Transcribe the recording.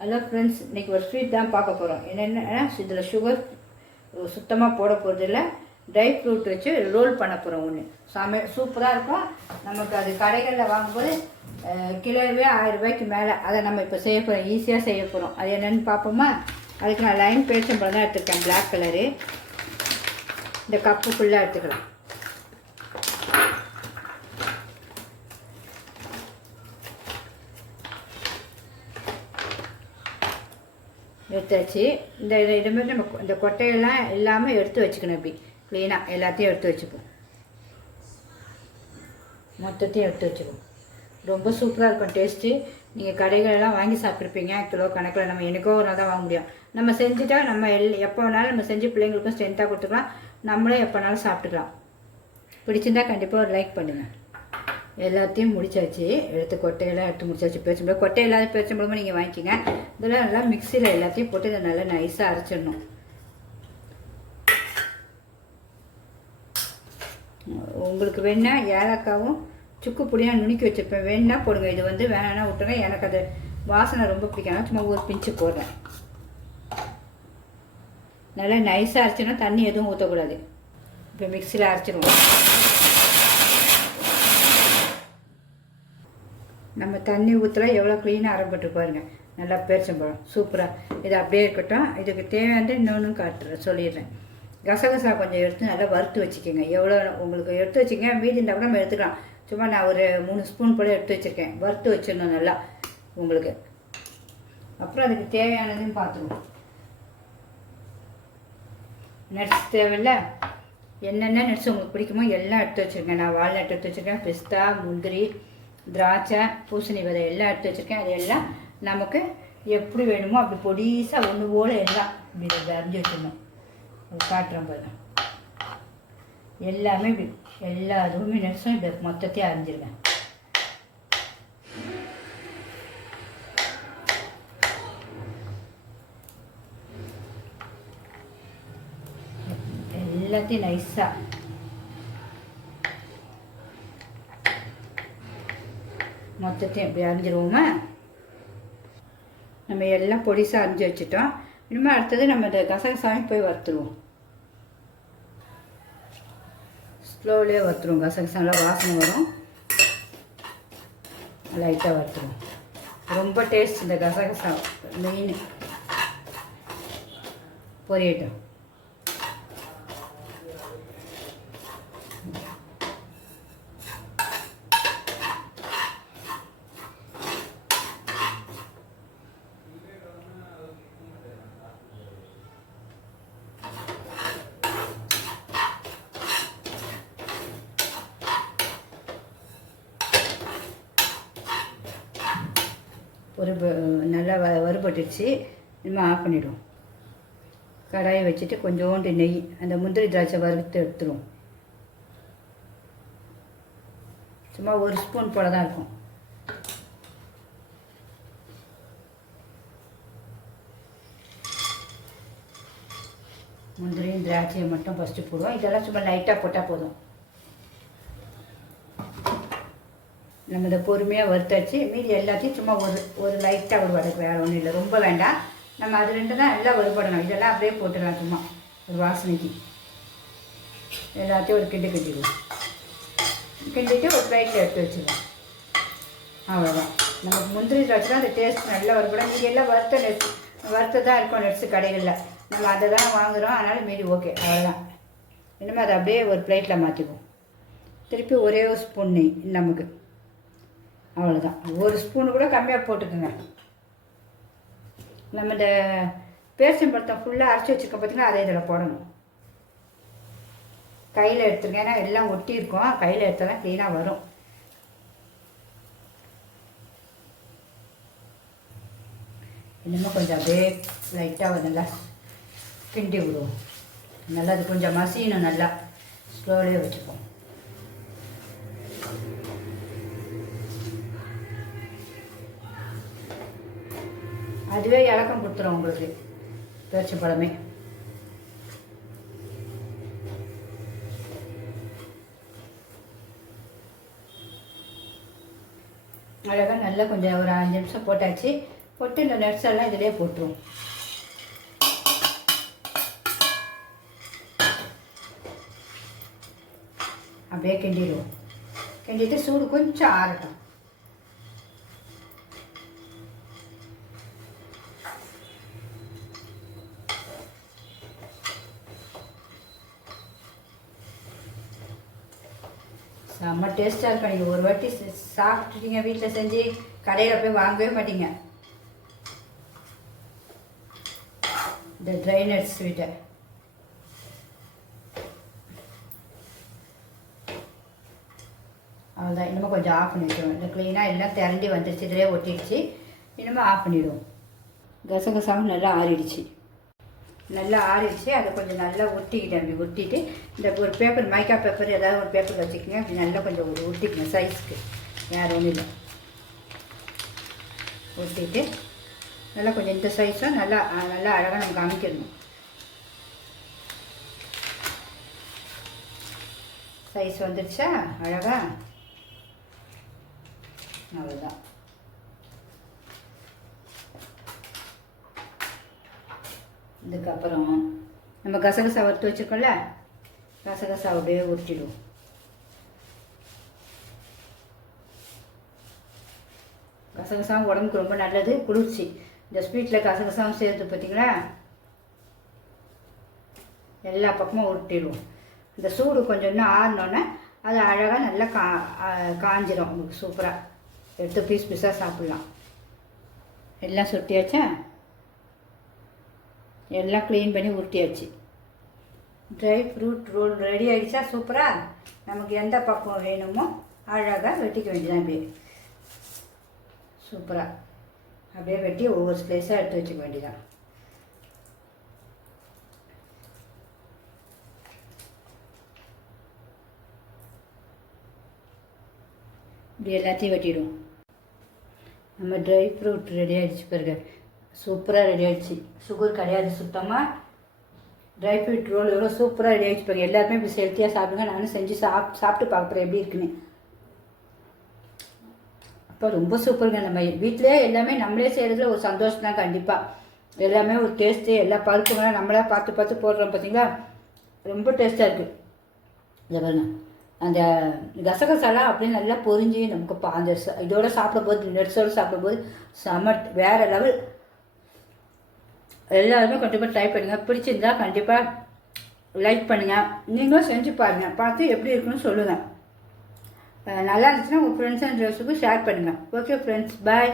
Hello friends, இன்றைக்கி ஒரு sweet தான் பார்க்க போகிறோம். என்னென்னா இதில் சுகர் சுத்தமாக போட போகிறதில்ல. ட்ரை ஃப்ரூட் வச்சு ரோல் பண்ண போகிறோம். ஒன்று சூப்பராக இருக்கும். நமக்கு அது கடைகளில் வாங்கும்போது கிலோவே 1000 ரூபாய்க்கு மேலே. அதை நம்ம இப்போ செய்ய போகிறோம், ஈஸியாக செய்ய போகிறோம். அது என்னென்னு பார்ப்போமா? அதுக்கு நான் லைன் பேரிச்சம்பழம் தான் எடுத்துருக்கேன், பிளாக் கலரு. இந்த கப்பு ஃபுல்லாக எடுத்துக்கலாம். எடுத்தாச்சு. இது மாதிரி நம்ம இந்த கொட்டையெல்லாம் எல்லாமே எடுத்து வச்சுக்கணும். இப்படி க்ளீனாக எல்லாத்தையும் எடுத்து வச்சுப்போம். மொத்தத்தையும் எடுத்து வச்சுப்போம். ரொம்ப சூப்பராக இருக்கும் டேஸ்ட்டு. நீங்கள் கடைகளெல்லாம் வாங்கி சாப்பிட்ருப்பீங்க கிலோ கணக்கில். நம்ம எனக்கோ ஒரு நாள் தான் வாங்க முடியும். நம்ம செஞ்சுட்டா நம்ம எப்போ வேணாலும் நம்ம செஞ்சு பிள்ளைங்களுக்கும் ஸ்ட்ரென்த்தாக கொடுத்துக்கலாம். நம்மளே எப்போ வேணாலும் சாப்பிட்டுக்கலாம். பிடிச்சிருந்தா கண்டிப்பாக ஒரு லைக் பண்ணுங்கள். எல்லாத்தையும் முடிச்சாச்சு. எடுத்து கொட்டையெல்லாம் எடுத்து முடிச்சாச்சு. பேரிச்சம்பழம் கொட்டை இல்லாத பேரிச்சம்பழமும் நீங்கள் வாங்கிக்கிங்க. இதெல்லாம் நல்லா மிக்சியில் எல்லாத்தையும் போட்டு இதை நல்லா நைஸாக அரைச்சிடணும். உங்களுக்கு வேணா ஏலக்காவும் சுக்கு பொடியாக நுணுக்கி வச்சுருப்பேன், வேணா போடுங்க. இது வந்து வேணான்னா விட்டுருங்க. எனக்கு அது வாசனை ரொம்ப பிடிக்கும். சும்மா ஒரு பிஞ்சு போடுறேன். நல்லா நைஸாக அரைச்சிடணும். தண்ணி எதுவும் ஊற்றக்கூடாது. இப்போ மிக்சியில் அரைச்சிடுவோம். நம்ம தண்ணி ஊற்றலாம். எவ்வளோ க்ளீனாக அரைப்பட்டு பாருங்கள். நல்லா பேரிச்சம்பழம் சூப்பராக. இது அப்படியே இருக்கட்டும். இதுக்கு தேவையானது இன்னொன்று சொல்லிடுறேன். கசகசா கொஞ்சம் எடுத்து நல்லா வறுத்து வச்சுக்கோங்க. எவ்வளோ உங்களுக்கு எடுத்து வச்சுக்கங்க. மீதி இருந்தால் கூட நம்ம எடுத்துக்கலாம். சும்மா நான் ஒரு 3 ஸ்பூன் போல எடுத்து வச்சுருக்கேன். வறுத்து வச்சிடணும் நல்லா உங்களுக்கு. அப்புறம் அதுக்கு தேவையானதையும் பார்த்துருவோம். நட்ஸ் தேவையில்ல. என்னென்ன நட்ஸ் உங்களுக்கு பிடிக்குமோ எல்லாம் எடுத்து வச்சுருக்கேன். நான் வால்நட் எடுத்து வச்சுருக்கேன், பிஸ்தா, முந்திரி, திராட்சை, பூசணி விதை எல்லாம் எடுத்து வச்சுருக்கேன். அது எல்லாம் நமக்கு எப்படி வேணுமோ அப்படி பொடிசாக ஒன்று போல் எல்லாம் இப்படி அரிஞ்சு வச்சிடணும். காட்டுறோம் பாருங்க. எல்லாமே இப்படி எல்லா இதுவுமே நட்ஸும் இப்படி மொத்தத்தையும் அரிஞ்சிருங்க. எல்லாத்தையும் நைஸாக மொத்தத்தையும் இப்படி அரிஞ்சிருவோமா? நம்ம எல்லாம் பொடிசாக அரிஞ்சு வச்சுட்டோம். இனிமேல் அடுத்தது நம்ம இந்த கசகசாவையும் போய் வறுத்துருவோம். ஸ்லோவிலே வறுத்துருவோம். கசகசாலாம் வாசனை வரும். லைட்டாக வறுத்துருவோம். ரொம்ப டேஸ்ட் இந்த கசகசா மெயின். பொரியட்டும். ஒரு நல்லா வறுபட்டுச்சு. நம்ம ஆஃப் பண்ணிவிடுவோம். கடாயை வச்சுட்டு கொஞ்சோண்டு நெய், அந்த முந்திரி திராட்சை வறுத்து எடுத்துருவோம். சும்மா 1 ஸ்பூன் போல தான் இருக்கும். முந்திரியும் திராட்சையை மட்டும் ஃபஸ்ட்டு போடுவோம். இதெல்லாம் சும்மா லைட்டாக போட்டால் போதும். நம்ம இதை பொறுமையாக வறுத்தாச்சு. மீதி எல்லாத்தையும் சும்மா ஒரு லைட்டாக ஒரு வதக்கு, வேறு ஒன்றும் இல்லை, ரொம்ப வேண்டாம். நம்ம அது 2 தான் நல்லா வறுபடணும். இதெல்லாம் அப்படியே போட்டுடலாம். சும்மா ஒரு வாசனைக்கு எல்லாத்தையும் ஒரு கிண்டிடுவோம். கிண்டிட்டு ஒரு பிளேட்டில் எடுத்து வச்சுருவோம். அவ்வளோதான். நமக்கு முந்திரி திராட்சை தான் அந்த டேஸ்ட் நல்லா வறுபடும். மீதி எல்லாம் வறுத்து தான் இருக்கும் நட்ஸு கடைகளில். நம்ம அதை தான் வாங்குகிறோம். அதனால் மீதி ஓகே. அவ்வளோதான். இனிமேல் அதை அப்படியே ஒரு பிளேட்டில் மாற்றிக்குவோம். திருப்பி ஒரே ஒரு ஸ்பூன் நெய் நமக்கு. அவ்வளோதான். 1 ஸ்பூனு கூட கம்மியாக போட்டுக்குங்க. நம்ம இந்த பேரிச்சம்பழத்தை ஃபுல்லாக அரைச்சி வச்சுருக்கோம் பார்த்திங்கன்னா, அதை இதில் போடணும். கையில் எடுத்துருங்க. ஏன்னா எல்லாம் ஒட்டி இருக்கும். கையில் எடுத்தால் தான் க்ளீனாக வரும். இன்னமும் கொஞ்சம் அப்படியே லைட்டாக நல்லா கிண்டி விடுவோம். நல்லா அது கொஞ்சம் மசியணும். நல்லா ஸ்லோவிலே வச்சுப்போம். அதுவே இலக்கம் கொடுத்துரும் உங்களுக்கு பேரிச்சம்பழமே. அழகாக நல்லா கொஞ்சம் ஒரு 5 நிமிஷம் போட்டாச்சு. போட்டு இந்த நட்ஸ் எல்லாம் இதிலே போட்டுருவோம். அப்படியே கிண்டிடுவோம். கிண்டிட்டு சூடு கொஞ்சம் ஆறட்டும். செம்ம டேஸ்ட்டாக இருக்கும். நீங்கள் ஒரு வாட்டி சாப்பிட்டுட்டீங்க வீட்டில் செஞ்சு, கடையில் போய் வாங்கவே மாட்டீங்க இந்த ட்ரை நட்ஸ் ஸ்வீட்டை. அவ்வளோதான். இன்னமும் கொஞ்சம் ஆஃப் பண்ணி வச்சுருவோம். இந்த க்ளீனாக எல்லாம் திரண்டி வந்துடுச்சு, இதிலே ஒட்டிடுச்சு. இன்னமும் ஆஃப் பண்ணிவிடுவோம். கசகசாவும் நல்லா ஆறிடுச்சு. அதை கொஞ்சம் நல்லா ஒட்டிக்கிட்டேன். அப்படி ஒட்டிட்டு இந்த ஒரு பேப்பர், மைக்கா பேப்பர் ஏதாவது ஒரு பேப்பர் வச்சுக்கோங்க. அப்படி நல்லா கொஞ்சம் ஒரு ஒட்டிக்கணும் சைஸ்க்கு, வேறு ஒன்றும் இல்லை. ஒட்டிட்டு நல்லா கொஞ்சம் இந்த சைஸும் நல்லா நல்லா அழகாக நமக்கு அமைக்கிடணும். சைஸ் வந்துடுச்சா அழகா? அவ்வளோதான். இதுக்கப்புறம் நம்ம கசகசா வறுத்து வச்சுருக்கோம்ல, கசகசா அப்படியே உருட்டிடுவோம். கசகசாவும் உடம்புக்கு ரொம்ப நல்லது, குளிர்ச்சி. இந்த ஸ்வீட்டில் கசகசாவும் சேர்த்து பார்த்தீங்களா, எல்லா பக்கமும் உருட்டிடுவோம். இந்த சூடு கொஞ்சம் இன்னும் ஆறினோன்னே அது அழகாக நல்லா காஞ்சிரும். உங்களுக்கு சூப்பராக எடுத்து பீஸ் பீஸாக சாப்பிட்லாம். எல்லாம் சுட்டியாச்சா? எல்லாம் க்ளீன் பண்ணி உருட்டியாச்சு. ட்ரை ஃப்ரூட் ரோல் ரெடி ஆகிடுச்சா? சூப்பராக. நமக்கு எந்த பக்கம் வேணுமோ அழகாக வெட்டிக்க வேண்டியதான். அப்படியே சூப்பராக அப்படியே வெட்டி ஒவ்வொரு ஸ்லைஸாக எடுத்து வச்சுக்க வேண்டியதான். இப்படி எல்லாத்தையும் வெட்டிடுவோம். நம்ம ட்ரை ஃப்ரூட் ரெடி ஆகிடுச்சு பாருங்க, சூப்பராக ரெடி ஆகிடுச்சு. சுகர் கிடையாது சுத்தமாக. ட்ரை ஃப்ரூட் ரோல் எவ்வளோ சூப்பராக ரெடி ஆகிடுச்சு பாருங்க. எல்லாருமே இப்படி ஹெல்த்தியாக சாப்பிடுங்க. நானும் செஞ்சு சாப்பிட்டு பார்க்குறேன் எப்படி இருக்குன்னு. அப்போ ரொம்ப சூப்பருங்க. நம்ம வீட்டிலே எல்லாமே நம்மளே செய்கிறதுல ஒரு சந்தோஷம் தான். கண்டிப்பாக எல்லாமே ஒரு டேஸ்ட்டு, எல்லா பருப்புங்களாம் நம்மளாக பார்த்து போடுறோம் பார்த்தீங்களா, ரொம்ப டேஸ்ட்டாக இருக்குது. இதை பாருங்க, அந்த கசகசாலாம் அப்படியே நல்லா பொரிஞ்சு நமக்கு அந்த இதோட சாப்பிடும்போது, நட்ஸோடு சாப்பிடும்போது செம வேறு லெவல். எல்லாருமே கண்டிப்பாக ட்ரை பண்ணுங்கள். பிடிச்சிருந்தா கண்டிப்பாக லைக் பண்ணுங்கள். நீங்களும் செஞ்சு பாருங்கள், பார்த்து எப்படி இருக்குன்னு சொல்லுங்கள். நல்லா இருந்துச்சுன்னா உங்கள் ஃப்ரெண்ட்ஸ் அண்ட் ரிலேட்டிவ்ஸுக்கு ஷேர் பண்ணுங்கள். ஓகே ஃப்ரெண்ட்ஸ், பாய்.